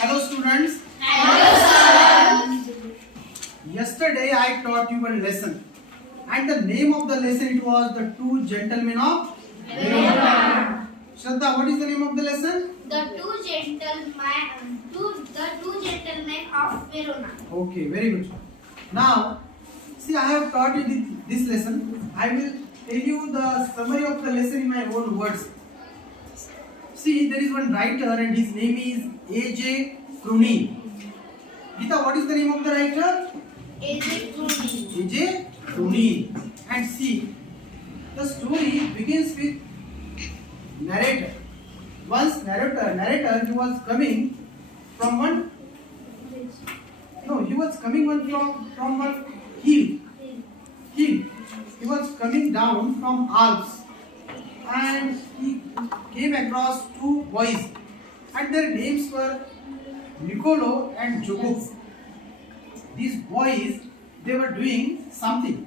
Hello students. Yesterday I taught you a lesson and the name of the lesson it was the two gentlemen of Verona. Shraddha, what is the name of the lesson? The two gentlemen of Verona. Okay, very good. Now, see I have taught you this lesson. I will tell you the summary of the lesson in my own words. See, there is one writer and his name is A.J. Pruny. Gita, what is the name of the writer? A.J. Pruny. A.J. Pruny. And see, the story begins with narrator. Once narrator, he was coming from one. No, he was coming from one hill. He was coming down from Alps. And he came across two boys and their names were Nicolo and Jacopo. These boys, they were doing something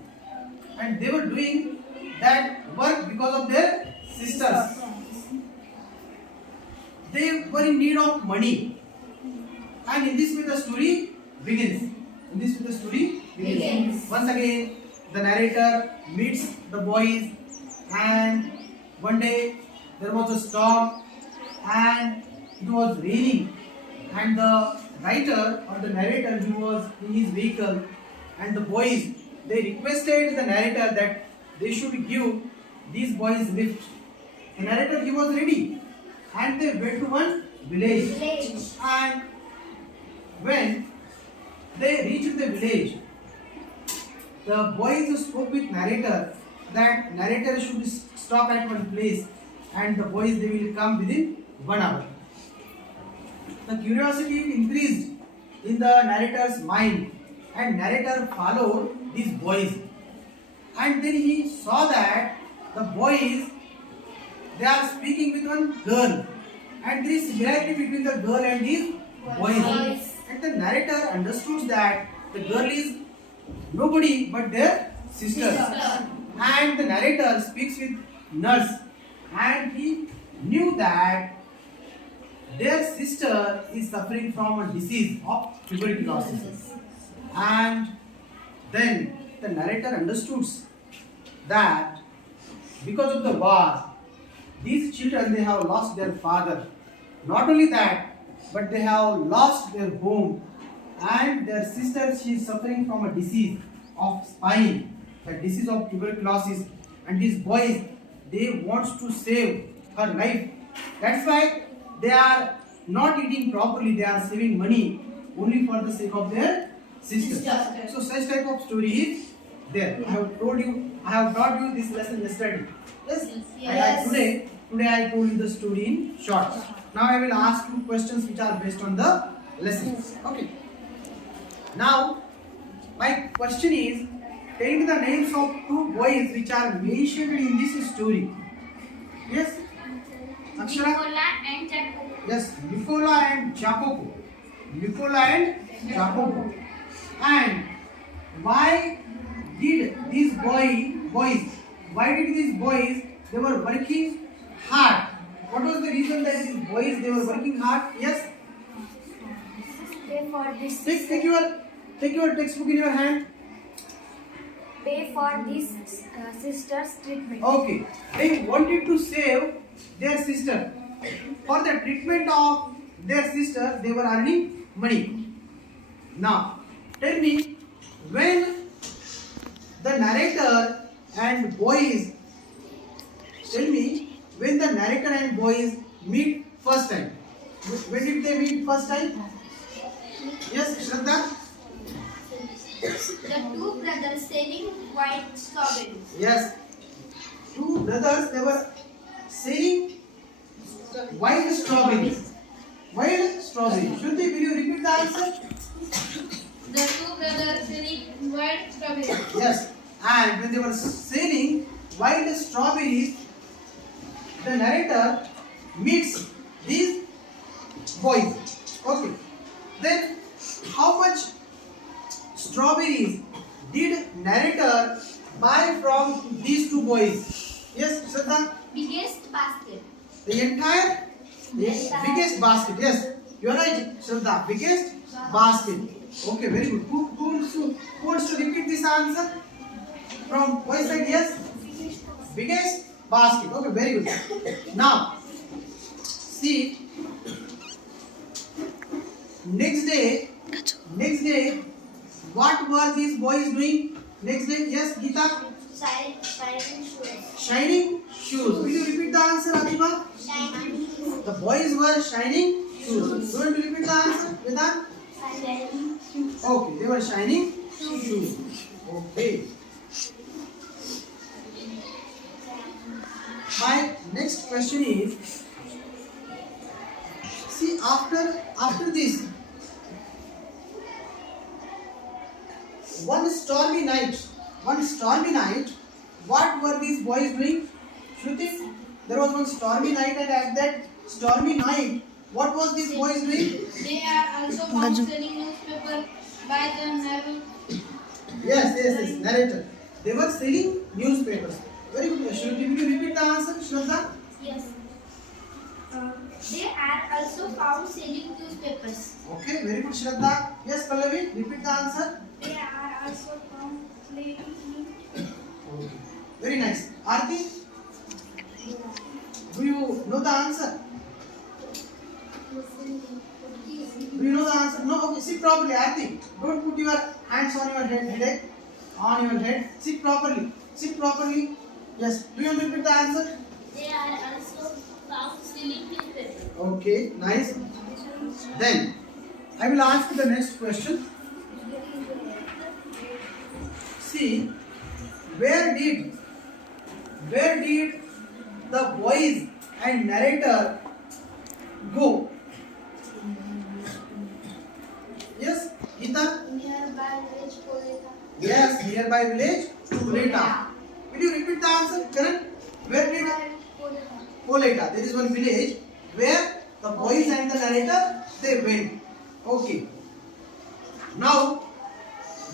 and they were doing that work because of their sisters. They were in need of money and in this way the story begins. Once again, the narrator meets the boys and one day there was a storm and it was raining and the writer or the narrator he was in his vehicle and the boys they requested the narrator that they should give these boys lift. The narrator he was ready and they went to one village and when they reached the village the boys spoke with narrator that narrator should stop at one place and the boys they will come within 1 hour. The curiosity increased in the narrator's mind and narrator followed these boys and then he saw that the boys they are speaking with one girl and there is similarity between the girl and these boys and the narrator understood that the girl is nobody but their sister. And the narrator speaks with nurse and he knew that their sister is suffering from a disease of tuberculosis. And then the narrator understood that because of the war, these children they have lost their father. Not only that, but they have lost their home and their sister she is suffering from a disease of spine. The disease of tuberculosis and these boys they want to save her life. That's why they are not eating properly, they are saving money only for the sake of their sister. So such type of story is there. I have taught you this lesson yesterday. Yes? And today I told you the story in short. Now I will ask you questions which are based on the lesson. Okay. Now my question is, tell me the names of two boys which are mentioned in this story. Yes? Akshara? Nicola and Jacopo. Yes, Nicola and Jacopo. And why did these boys, they were working hard? What was the reason that these boys, they were working hard? Yes? Pay for this. Take your textbook in your hand. Pay for this sister's treatment. Okay, they wanted to save their sister. For the treatment of their sister, they were earning money. Now, tell me, when the narrator and boys, meet first time. When did they meet first time? Yes, Shraddha? The two brothers selling white strawberries. Yes. Two brothers, they were selling wild strawberries. Shruti, will you repeat the answer? The two brothers selling white strawberries. Yes. And when they were selling wild strawberries, the narrator meets these boys. Okay. Then, how much strawberries did narrator buy from these two boys? Yes, Shraddha? Biggest basket. The entire biggest basket. Yes. You are right, Shraddha. Biggest basket. Okay, very good. Who wants to repeat this answer? From boys side, yes? Biggest basket. Okay, very good. Now, see, next day, what were these boys doing? Next day, yes, Geeta? Shining shoes. Shining shoes. Will you repeat the answer, Adiba? Shining shoes. The boys were shining shoes. You want to repeat the answer, Vedant? Shining shoes. Okay, they were shining shoes. Okay. My next question is, see, after this, one stormy night, what were these boys doing? Shruti, there was one stormy night, and at that stormy night, what was these boys doing? They are also found selling newspaper by the narrow. Yes, narrator. They were selling newspapers. Very good. Shruti, will you repeat the answer, Shraddha? Yes. They are also found selling newspapers. Okay, very good, Shraddha. Yes, Pallavi, repeat the answer. They are also found playing. Okay. Very nice. Aarti, do you know the answer? Do you know the answer? No, okay, sit properly, Aarti. Don't put your hands on your head, on your head. Sit properly. Yes. Do you want to repeat the answer? They are also found selling newspaper. Okay, nice. Then, I will ask the next question. See, where did the boys and narrator go? Yes, Geeta? Nearby village Koleta. Yes, nearby village Koleta. Will you repeat the answer? Karan? Where did Koleta? There is one village where the boys and the narrator they went. Okay. Now,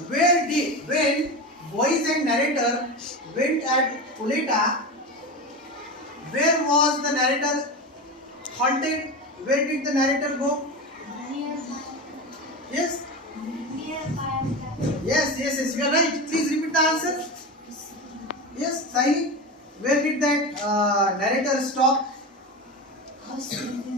when boys and narrator went at Koleta, where was the narrator halted? Where did the narrator go? Nearby. Yes? Nearby. Yes, you are right. Please repeat the answer. Yes, Sai. Where did that narrator stop?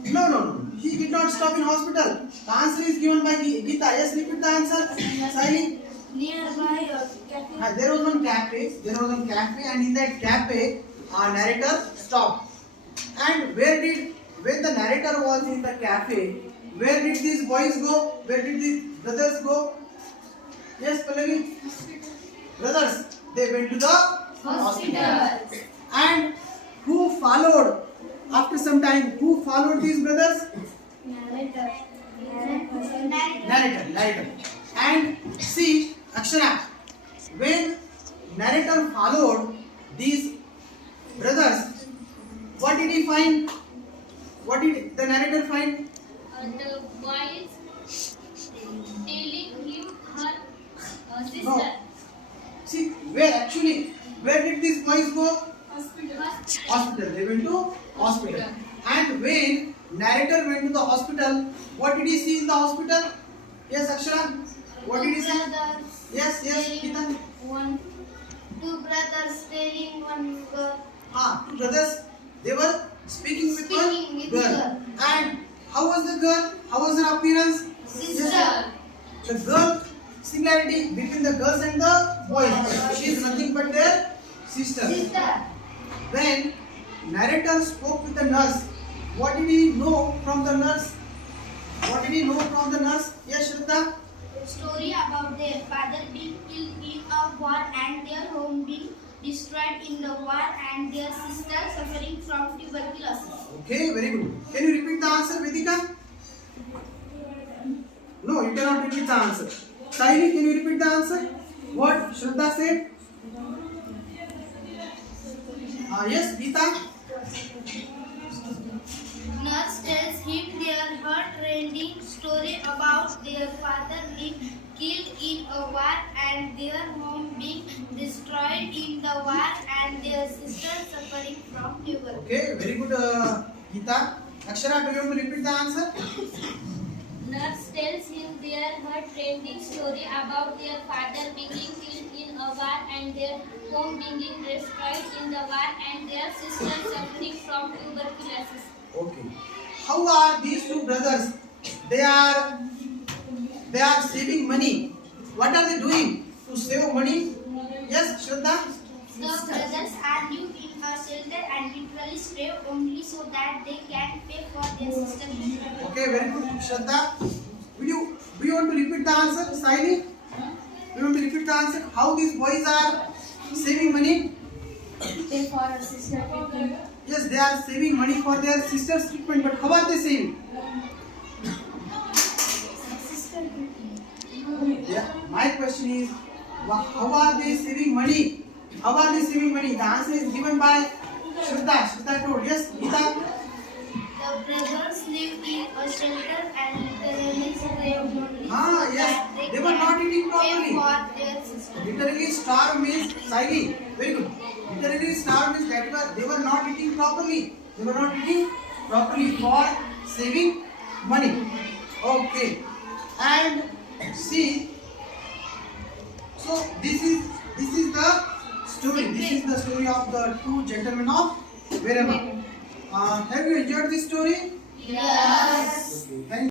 No. He did not stop in hospital. The answer is given by Geeta. Yes, repeat the answer. Sai. Nearby cafe. There was one cafe, and in that cafe, narrator stopped. And when the narrator was in the cafe, where did these boys go? Where did these brothers go? Yes, Pallavi? Brothers, they went to the hospital. And who followed? After some time, who followed these brothers? Narrator. Narrator. And see, Akshara, when narrator followed these brothers, what did he find? What did the narrator find? The boy is telling him her sister. No. See, where did these boys go? Hospital. They went to hospital. And when narrator went to the hospital, what did he see in the hospital? Yes, Akshara. What did he see? Yes, Geeta. Two brothers telling one girl. Two brothers. They were speaking with one girl. And how was the girl? How was her appearance? Sister. Yes, the girl, similarity between the girls and the boys. She is nothing but their sister. When narrator spoke with the nurse, what did he know from the nurse? Yes, Shraddha? Story about their father being killed in a war and their home being destroyed in the war and their sister suffering from tuberculosis. Okay, very good. Can you repeat the answer, Vedika? No, you cannot repeat the answer. Saini, can you repeat the answer? What Shraddha said? Yes, Geeta? Nurse tells him their heart-rending story about their father being killed in a war and their home being destroyed in the war and their sister suffering from tuberculosis. Okay, very good, Geeta. Akshara, do you want to repeat the answer? their heart-rending story about their father being killed in a war and their home being destroyed in the war and their sister suffering from tuberculosis. Okay. How are these two brothers? They are saving money. What are they doing to save money? Yes, Shraddha? The brothers are live in a shelter and literally stay only so that they can pay for their sister treatment. Okay, very good, Shraddha. Do you want to repeat the answer, Saini? Do you want to repeat the answer? How these boys are saving money? Pay for a sister treatment. Yes, they are saving money for their sister's treatment. But how are they saving? Sister treatment. Yeah. My question is, how are they saving money? How are they saving money? The answer is given by Shraddha. Shraddha told. Yes, Geeta. The brothers live in a shelter and literally stay only so Yes. that They were not eating properly. pay for their sister. Literally starve means Saini. Very good. Literally starve means that they were not eating properly. They were not eating properly for saving money. Okay. And see. So this is the story. This is the story of the two gentlemen of Verema. Have you enjoyed this story? Yes. Okay. Thank